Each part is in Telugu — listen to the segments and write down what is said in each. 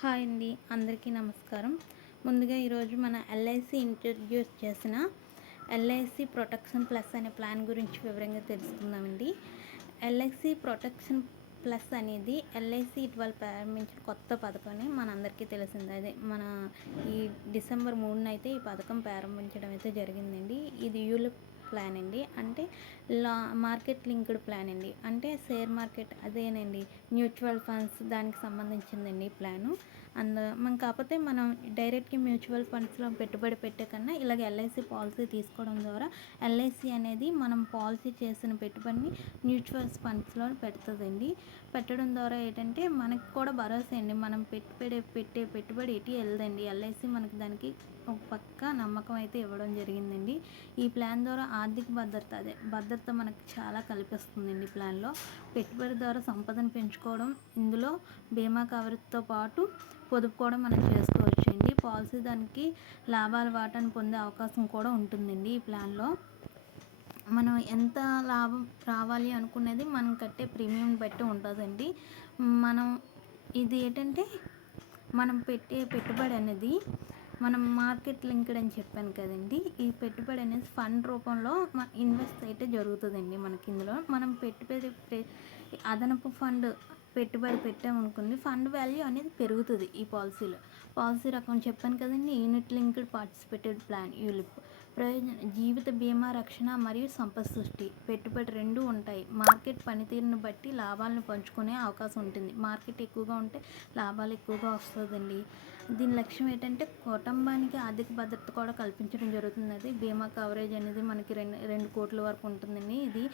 హాయ్ అండి, అందరికీ నమస్కారం. ముందుగా ఈరోజు మన ఎల్ఐసి ఇంట్రడ్యూస్ చేసిన ఎల్ఐసి ప్రొటెక్షన్ ప్లస్ అనే ప్లాన్ గురించి వివరంగా తెలుసుకుందామండి. ఎల్ఐసి ప్రొటెక్షన్ ప్లస్ అనేది ఎల్ఐసి ఇటీవల ప్రారంభించిన కొత్త పథకం అని మనందరికీ తెలిసింది. అదే మన ఈ డిసెంబర్ 3న అయితే ఈ పథకం ప్రారంభించడం అయితే జరిగిందండి. ఇది యూలిప్ ప్లాన్ అండి, అంటే మార్కెట్ లింక్డ్ ప్లాన్ అండి, అంటే షేర్ మార్కెట్ అదేనండి, మ్యూచువల్ ఫండ్స్ దానికి సంబంధించిందండి ఈ ప్లాను. కాకపోతే మనం డైరెక్ట్గా మ్యూచువల్ ఫండ్స్లో పెట్టుబడి పెట్టే కన్నా ఇలాగ ఎల్ఐసి పాలసీ తీసుకోవడం ద్వారా ఎల్ఐసి అనేది మనం పాలసీ చేసిన పెట్టుబడిని మ్యూచువల్ ఫండ్స్లో పెడుతుందండి. పెట్టడం ద్వారా ఏంటంటే మనకి కూడా భరోసా అండి, మనం పెట్టే పెట్టుబడి ఎటు వెళ్ళదండి. ఎల్ఐసి మనకి దానికి ఒక పక్క నమ్మకం అయితే ఇవ్వడం జరిగిందండి. ఈ ప్లాన్ ద్వారా ఆర్థిక భద్రత మనకు చాలా కల్పిస్తుందండి. ప్లాన్లో పెట్టుబడి ద్వారా సంపదను పెంచుకోవడం, ఇందులో బీమా కవరేజ్తో పాటు పొదుపు కూడా మనం చేసుకోవచ్చండి. పాలసీ దానికి లాభాల వాటాను పొందే అవకాశం కూడా ఉంటుందండి. ఈ ప్లాన్లో మనం ఎంత లాభం రావాలి అనుకునేది మనం కట్టే ప్రీమియం బట్టి ఉంటుందండి. మనం ఇది ఏంటంటే మనం పెట్టే పెట్టుబడి అనేది మనం మార్కెట్ లింక్డ్ అని చెప్పాను కదండి. ఈ పెట్టుబడి అనేది ఫండ్ రూపంలో ఇన్వెస్ట్ అయితే జరుగుతుందండి. మనకి ఇందులో మనం అదనపు ఫండ్ పెట్టుబడి పెట్టామనుకోండి, ఫండ్ వాల్యూ అనేది పెరుగుతుంది. ఈ పాలసీ రకం చెప్పాను కదండి, unit linked participated plan ULIP. జీవిత బీమా రక్షణ మరియు సంపద సృష్టి పెట్టుబడి రెండూ ఉంటాయి. మార్కెట్ పనితీరును బట్టి లాభాలను పంచుకునే అవకాశం ఉంటుంది. మార్కెట్ ఎక్కువగా ఉంటే లాభాలు ఎక్కువగా వస్తుందండి. దీని లక్ష్యం ఏంటంటే కుటుంబానికి ఆర్థిక భద్రత కూడా కల్పించడం జరుగుతుంది. బీమా కవరేజ్ అనేది మనకి 2 కోట్ల వరకు ఉంటుందండి. ఇది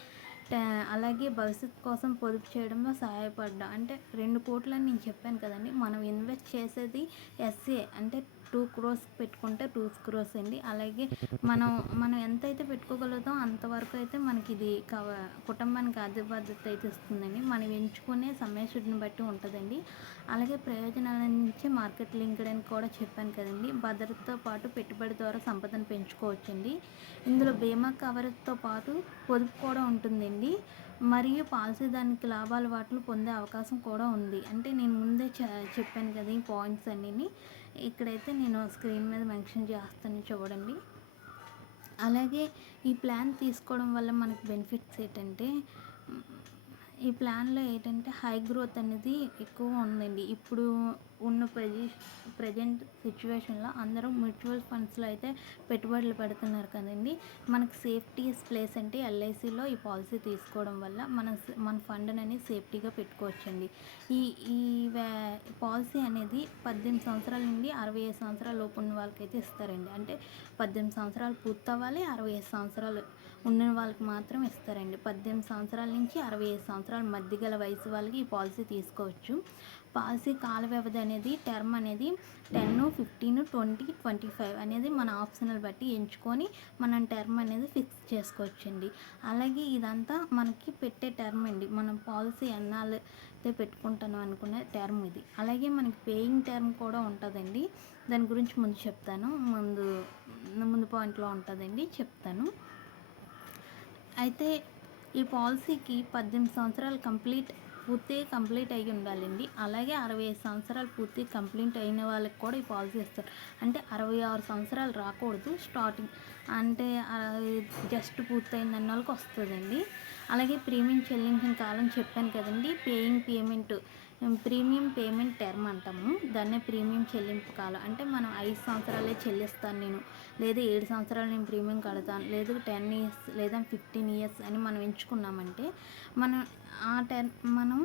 అలాగే భవిష్యత్తు కోసం పొదుపు చేయడంలో సహాయపడ్డా, అంటే 2 కోట్లు అని నేను చెప్పాను కదండి. మనం ఇన్వెస్ట్ చేసేది ఎస్ఏ అంటే 2 crores పెట్టుకుంటే 2 crores అండి. అలాగే మనం ఎంతైతే పెట్టుకోగలుగుతాం అంతవరకు అయితే మనకి ఇది కుటుంబానికి ఆర్థిక భద్రత అయితే ఇస్తుందండి. మనం ఎంచుకునే సమయశుద్ధిని బట్టి ఉంటుందండి. అలాగే ప్రయోజనాల నుంచి మార్కెట్ లింక్డ్ అని కూడా చెప్పాను కదండి. భద్రతతో పాటు పెట్టుబడి ద్వారా సంపదను పెంచుకోవచ్చండి. ఇందులో బీమా కవరేజ్తో పాటు పొదుపు కూడా ఉంటుందండి. మరియు పాలసీ దానికి లాభాల వాటిని పొందే అవకాశం కూడా ఉంది. అంటే నేను ముందే చెప్పాను కదా ఈ పాయింట్స్ అన్నీ. ఇక్కడైతే నేను స్క్రీన్ మీద మెన్షన్ చేస్తాను, చూడండి. అలాగే ఈ ప్లాన్ తీసుకోవడం వల్ల మనకు బెనిఫిట్స్ ఏంటంటే, ఈ ప్లాన్లో ఏంటంటే హై గ్రోత్ అనేది ఎక్కువ ఉందండి. ఇప్పుడు ఉన్న ప్రజెంట్ సిచ్యువేషన్లో అందరూ మ్యూచువల్ ఫండ్స్లో అయితే పెట్టుబడులు పెడుతున్నారు కదండి. మనకు సేఫ్టీ ప్లేస్ అంటే ఎల్ఐసిలో ఈ పాలసీ తీసుకోవడం వల్ల మన ఫండ్ అనేది సేఫ్టీగా పెట్టుకోవచ్చండి. ఈ పాలసీ అనేది 18 సంవత్సరాల నుండి 65 సంవత్సరాల లోపు ఉన్న వాళ్ళకైతే ఇస్తారండి. అంటే 18 సంవత్సరాలు పూర్తవ్వాలి, 65 సంవత్సరాలు ఉన్న వాళ్ళకి మాత్రం ఇస్తారండి. 18 సంవత్సరాల నుంచి 65 సంవత్సరాల మధ్య గల వయసు వాళ్ళకి ఈ పాలసీ తీసుకోవచ్చు. పాలసీ కాల వ్యవధి అనేది టర్మ్ అనేది 10, 15, 20, 25 అనేది మన ఆప్షనల్ బట్టి ఎంచుకొని మనం టర్మ్ అనేది ఫిక్స్ చేసుకోవచ్చండి. అలాగే ఇదంతా మనకి పెట్టే టర్మ్ అండి. మనం పాలసీ ఎన్నాళ్ళు అయితే పెట్టుకుంటాను అనుకునే టర్మ్ ఇది. అలాగే మనకి పేయింగ్ టర్మ్ కూడా ఉంటుందండి. దాని గురించి ముందు చెప్తాను, ముందు పాయింట్లో ఉంటుందండి, చెప్తాను. అయితే ఈ పాలసీకి 18 సంవత్సరాలు పూర్తిగా కంప్లీట్ అయ్యి ఉండాలండి. అలాగే 65 సంవత్సరాలు పూర్తిగా కంప్లీట్ అయిన వాళ్ళకి కూడా ఈ పాలసీ ఇస్తారు. అంటే 66 సంవత్సరాలు రాకూడదు స్టార్టింగ్, అంటే జస్ట్ పూర్తయింది అన్న వాళ్ళకి వస్తుందండి. అలాగే ప్రీమియం చెల్లించిన కాలం చెప్పాను కదండి. ప్రీమియం పేమెంట్ టర్మ్ అంటాము దాన్నే. ప్రీమియం చెల్లింపు కాలం అంటే మనం 5 సంవత్సరాలే చెల్లిస్తాను నేను, లేదా 7 సంవత్సరాలు నేను ప్రీమియం కడతాను, లేదా 10 years లేదా 15 years అని మనం ఎంచుకున్నామంటే మనం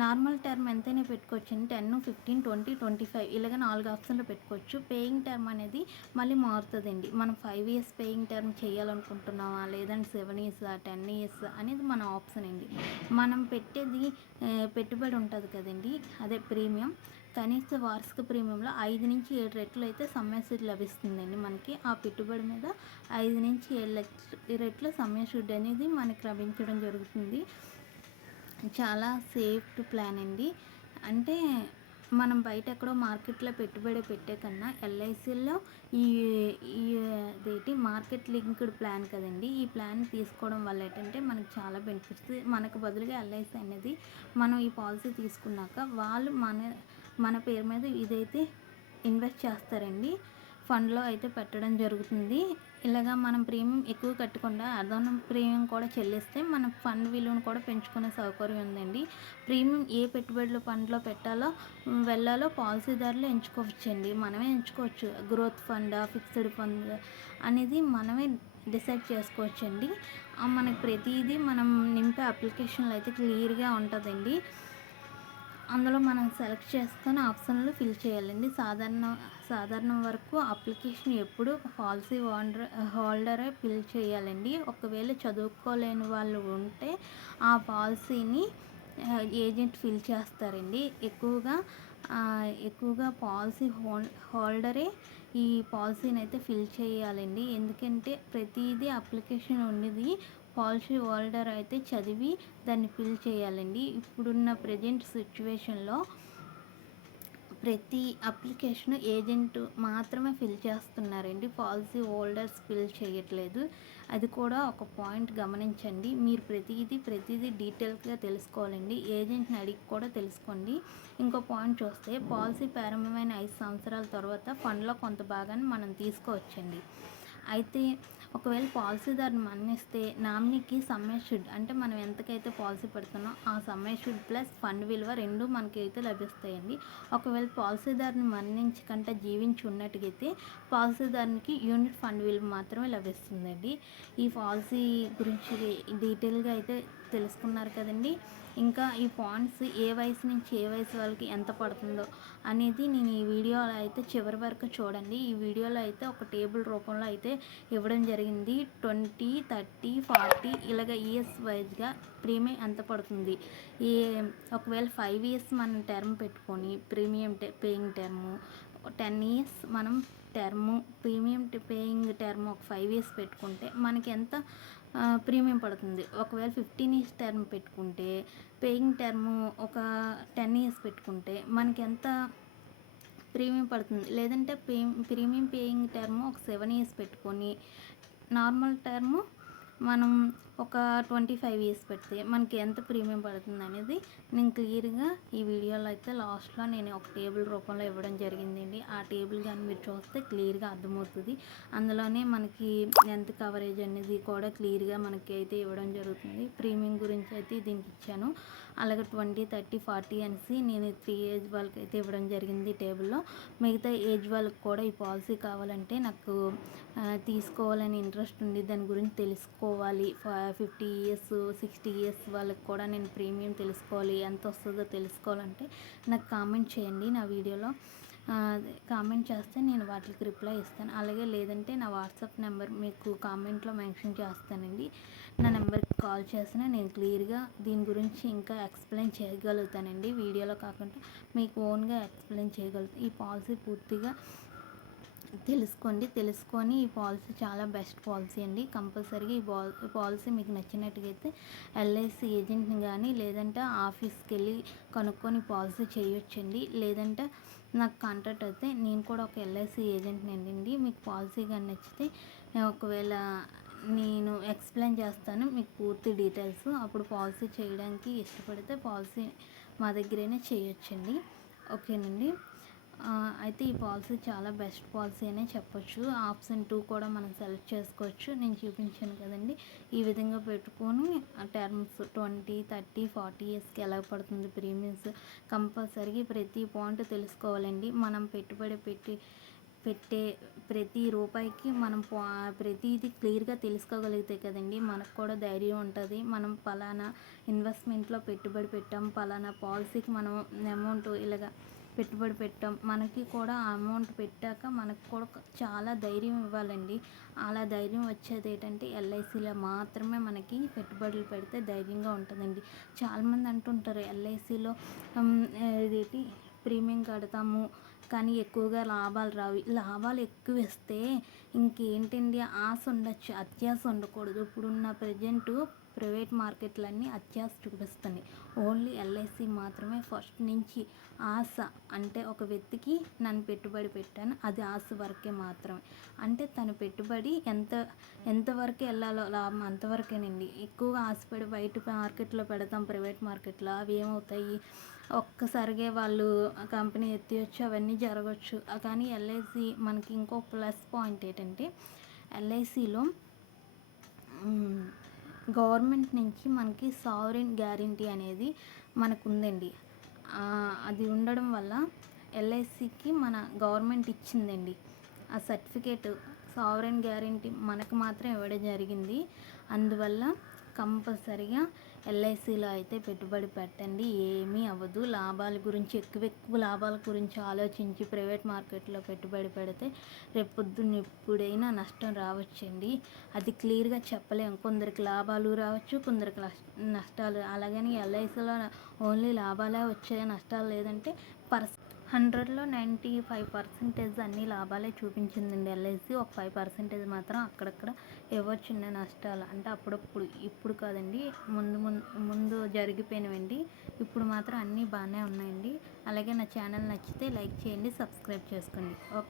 నార్మల్ టర్మ్ ఎంతైనా పెట్టుకోవచ్చండి. 10, 15, 20, 25 ఇలాగ 4 ఆప్షన్లు పెట్టుకోవచ్చు. పేయింగ్ టర్మ్ అనేది మళ్ళీ మారుతుందండి. మనం 5 years పేయింగ్ టర్మ్ చేయాలనుకుంటున్నామా, లేదంటే 7 years, 10 years అనేది మన ఆప్షన్ అండి. మనం పెట్టేది పెట్టుబడి ఉంటుంది కదండి, అదే ప్రీమియం. కనీస వార్షిక ప్రీమియంలో 5 నుంచి 7 రెట్లు అయితే సమ్యశుద్ధి లభిస్తుందండి. మనకి ఆ పెట్టుబడి మీద 5 నుంచి 7 రెట్లు సమ్యశుద్ధి అనేది మనకి లభించడం జరుగుతుంది. చాలా సేఫ్ ప్లాన్ అండి. అంటే మనం బయట ఎక్కడో మార్కెట్లో పెట్టుబడి పెట్టే కన్నా ఎల్ఐసిలో ఇదేంటి మార్కెట్ లింక్డ్ ప్లాన్ కదండి. ఈ ప్లాన్ తీసుకోవడం వల్ల ఏంటంటే మనకు చాలా బెనిఫిట్స్. మనకు బదులుగా ఎల్ఐసి అనేది మనం ఈ పాలసీ తీసుకున్నాక వాళ్ళు మన పేరు మీద ఇదైతే ఇన్వెస్ట్ చేస్తారండి. ఫండ్లో అయితే పెట్టడం జరుగుతుంది. ఇలాగా మనం ప్రీమియం ఎక్కువ కట్టకుండా అదనం ప్రీమియం కూడా చెల్లిస్తే మన ఫండ్ విలువను కూడా పెంచుకునే సౌకర్యం ఉందండి. ప్రీమియం ఏ పెట్టుబడులు ఫండ్లో వెళ్ళాలో పాలసీదారులు ఎంచుకోవచ్చండి. మనమే ఎంచుకోవచ్చు. గ్రోత్ ఫండా, ఫిక్స్డ్ ఫండ్ అనేది మనమే డిసైడ్ చేసుకోవచ్చండి. మనకి ప్రతిదీ మనం నింపే అప్లికేషన్లో అయితే క్లియర్గా ఉంటుందండి. అందులో మనం సెలెక్ట్ చేసుకొని ఆప్షన్లు ఫిల్ చేయాలండి. సాధారణ వరకు అప్లికేషన్ ఎప్పుడు పాలసీ హోల్డరే ఫిల్ చేయాలండి. ఒకవేళ చదువుకోలేని వాళ్ళు ఉంటే ఆ పాలసీని ఏజెంట్ ఫిల్ చేస్తారండి. ఎక్కువగా పాలసీ హోల్డరే ఈ పాలసీని అయితే ఫిల్ చేయాలండి. ఎందుకంటే ప్రతిదీ అప్లికేషన్ ఉన్నది పాలసీ హోల్డర్ అయితే చదివి దాన్ని ఫిల్ చేయాలండి. ఇప్పుడున్న ప్రజెంట్ సిచ్యువేషన్లో ప్రతి అప్లికేషన్ ఏజెంట్ మాత్రమే ఫిల్ చేస్తున్నారండి. పాలసీ హోల్డర్స్ ఫిల్ చేయట్లేదు. అది కూడా ఒక పాయింట్ గమనించండి. మీరు ప్రతిదీ డీటెయిల్గా తెలుసుకోవాలండి. ఏజెంట్ని అడిగి కూడా తెలుసుకోండి. ఇంకో పాయింట్ చూస్తే పాలసీ ప్రారంభమైన 5 సంవత్సరాల తర్వాత ఫండ్లో కొంత భాగాన్ని మనం తీసుకోవచ్చండి. అయితే ఒకవేళ పాలసీదారుని మరణిస్తే నామినీకి సమ్మెషుడ్ అంటే మనం ఎంతకైతే పాలసీ పెడుతున్నామో ఆ సమ్మెషుడ్ ప్లస్ ఫండ్ విలువ రెండు మనకైతే లభిస్తాయండి. ఒకవేళ పాలసీదారుని మరణించకుండా జీవించి ఉన్నట్టుగైతే పాలసీదారునికి యూనిట్ ఫండ్ విలువ మాత్రమే లభిస్తుందండి. ఈ పాలసీ గురించి డీటెయిల్గా అయితే తెలుసుకున్నారు కదండి. ఇంకా ఈ పాయింట్స్ ఏ వయసు నుంచి ఏ వయసు వాళ్ళకి ఎంత పడుతుందో అనేది నేను ఈ వీడియోలో అయితే చివరి వరకు చూడండి. ఈ వీడియోలో అయితే ఒక టేబుల్ రూపంలో అయితే ఇవ్వడం జరిగింది. 20, 30, 40 ఇలాగ ఇయర్స్ వైజ్గా ప్రీమియం ఎంత పడుతుంది. ఒకవేళ 5 ఇయర్స్ మనం టర్మ్ పెట్టుకొని ప్రీమియం పేయింగ్ టర్ము 10 ఇయర్స్ మనం ప్రీమియం పేయింగ్ టర్మ్ ఒక 5 ఇయర్స్ పెట్టుకుంటే మనకి ఎంత ప్రీమియం పడుతుంది. ఒకవేళ 15 ఇయర్స్ టర్మ్ పెట్టుకుంటే పేయింగ్ టర్ము ఒక 10 ఇయర్స్ పెట్టుకుంటే మనకి ఎంత ప్రీమియం పడుతుంది. లేదంటే ప్రీమియం పేయింగ్ టర్మ్ ఒక 7 ఇయర్స్ పెట్టుకొని నార్మల్ టర్ము మనం ఒక 25 ఇయర్స్ పెడితే మనకి ఎంత ప్రీమియం పడుతుంది అనేది నేను క్లియర్గా ఈ వీడియోలో అయితే లాస్ట్లో నేను ఒక టేబుల్ రూపంలో ఇవ్వడం జరిగిందండి. ఆ టేబుల్ కానీ మీరు చూస్తే క్లియర్గా అర్థమవుతుంది. అందులోనే మనకి ఎంత కవరేజ్ అనేది కూడా క్లియర్గా మనకి అయితే ఇవ్వడం జరుగుతుంది. ప్రీమియం గురించి అయితే దీనికి ఇచ్చాను. అలాగే 20, 30, 40 అనేసి నేను 3 ఏజ్ వాళ్ళకి అయితే ఇవ్వడం జరిగింది టేబుల్లో. మిగతా ఏజ్ వాళ్ళకి కూడా ఈ పాలసీ కావాలంటే నాకు తీసుకోవాలని ఇంట్రెస్ట్ ఉంది, దాని గురించి తెలుసుకోవాలి, 50 ఇయర్స్ 60 ఇయర్స్ వాళ్ళకి కూడా నేను ప్రీమియం తెలుసుకోవాలి, ఎంత వస్తుందో తెలుసుకోవాలంటే నాకు కామెంట్ చేయండి. నా వీడియోలో కామెంట్ చేస్తే నేను వాటికి రిప్లై ఇస్తాను. అలాగే లేదంటే నా వాట్సాప్ నెంబర్ మీకు కామెంట్లో మెన్షన్ చేస్తానండి. నా నెంబర్కి కాల్ చేసినా నేను క్లియర్గా దీని గురించి ఇంకా ఎక్స్ప్లెయిన్ చేయగలుగుతానండి. వీడియోలో కాకుండా మీకు ఓన్గా ఎక్స్ప్లెయిన్ చేయగలుగుతాను. ఈ పాలసీ పూర్తిగా తెలుసుకొని ఈ పాలసీ చాలా బెస్ట్ పాలసీ అండి. కంపల్సరీగా ఈ పాలసీ మీకు నచ్చినట్టుగైతే ఎల్ఐసి ఏజెంట్ని కానీ లేదంటే ఆఫీస్కి వెళ్ళి కనుక్కొని పాలసీ చేయొచ్చండి. లేదంటే నాకు కాంటాక్ట్ అయితే నేను కూడా ఒక ఎల్ఐసి ఏజెంట్ని అండి. మీకు పాలసీ కానీ నచ్చితే ఒకవేళ నేను ఎక్స్ప్లెయిన్ చేస్తాను మీకు పూర్తి డీటెయిల్స్. అప్పుడు పాలసీ చేయడానికి ఇష్టపడితే పాలసీ మా దగ్గరైనా చేయొచ్చండి. ఓకేనండి. అయితే ఈ పాలసీ చాలా బెస్ట్ పాలసీ అనే చెప్పొచ్చు. ఆప్షన్ 2 కూడా మనం సెలెక్ట్ చేసుకోవచ్చు. నేను చూపించాను కదండి. ఈ విధంగా పెట్టుకొని టర్మ్స్ 20, 30, 40 ఇయర్స్కి ఎలా పడుతుంది ప్రీమియమ్స్ కంపల్సరీగా ప్రతి పాయింట్ తెలుసుకోవాలండి. మనం పెట్టుబడి పెట్టే ప్రతి రూపాయికి మనం ప్రతిదీ క్లియర్గా తెలుసుకోగలిగితే కదండి మనకు కూడా ధైర్యం ఉంటుంది. మనం పలానా ఇన్వెస్ట్మెంట్లో పెట్టుబడి పెట్టాం, పలానా పాలసీకి మనం అమౌంట్ ఇలాగా పెట్టుబడి పెట్టాం, మనకి కూడా ఆ అమౌంట్ పెట్టాక మనకు కూడా చాలా ధైర్యం ఇవ్వాలండి. అలా ధైర్యం వచ్చేది ఏంటంటే ఎల్ఐసిలో మాత్రమే మనకి పెట్టుబడులు పెడితే ధైర్యంగా ఉంటుందండి. చాలామంది అంటుంటారు ఎల్ఐసిలో ఇదేంటి ప్రీమియం కడతాము కానీ ఎక్కువగా లాభాలు రావు. లాభాలు ఎక్కువ ఇస్తే ఇంకేంటండి ఆశ ఉండొచ్చు, అత్యాశ ఉండకూడదు. ఇప్పుడున్న ప్రజెంటు ప్రైవేట్ మార్కెట్లన్నీ అత్యాశ చూపిస్తున్నాయి. ఓన్లీ ఎల్ఐసి మాత్రమే ఫస్ట్ నుంచి ఆశ. అంటే ఒక వ్యక్తికి నన్ను పెట్టుబడి పెట్టాను అది ఆశ వరకే మాత్రమే. అంటే తన పెట్టుబడి ఎంతవరకు వెళ్ళాలో లాభం అంతవరకేనండి. ఎక్కువగా ఆశపడి బయట మార్కెట్లో పెడతాం ప్రైవేట్ మార్కెట్లో, అవి ఏమవుతాయి ఒక్కసారిగా వాళ్ళు కంపెనీ ఎత్తేయొచ్చు, అవన్నీ జరగవచ్చు. కానీ ఎల్ఐసి మనకి ఇంకో ప్లస్ పాయింట్ ఏంటంటే ఎల్ఐసిలో గవర్నమెంట్ నుంచి మనకి సావరెన్ గ్యారంటీ అనేది మనకు ఉందండి. అది ఉండడం వల్ల ఎల్ఐసికి మన గవర్నమెంట్ ఇచ్చిందండి ఆ సర్టిఫికేట్. సావరెన్ గ్యారంటీ మనకు మాత్రం ఇవ్వడం జరిగింది. అందువల్ల కంపల్సరిగా ఎల్ఐసిలో అయితే పెట్టుబడి పెట్టండి, ఏమీ అవ్వదు. లాభాల గురించి ఎక్కువ లాభాల గురించి ఆలోచించి ప్రైవేట్ మార్కెట్లో పెట్టుబడి పెడితే రేపు పొద్దున్న ఎప్పుడైనా నష్టం రావచ్చండి. అది క్లియర్గా చెప్పలేము. కొందరికి లాభాలు రావచ్చు, కొందరికి నష్టాలు. అలాగని ఎల్ఐసిలో ఓన్లీ లాభాలే వచ్చాయి, నష్టాలు లేదంటే 100లో 95% అన్ని లాభాలే చూపించిందండి ఎల్ఐసి. ఒక 5% మాత్రం అక్కడక్కడ ఏవో చిన్న నష్టాలు, అంటే అప్పుడప్పుడు, ఇప్పుడు కాదండి, ముందు జరిగిపోయినవండి. ఇప్పుడు మాత్రం అన్నీ బాగానే ఉన్నాయండి. అలాగే నా ఛానల్ నచ్చితే లైక్ చేయండి, సబ్స్క్రైబ్ చేసుకోండి. ఓకే.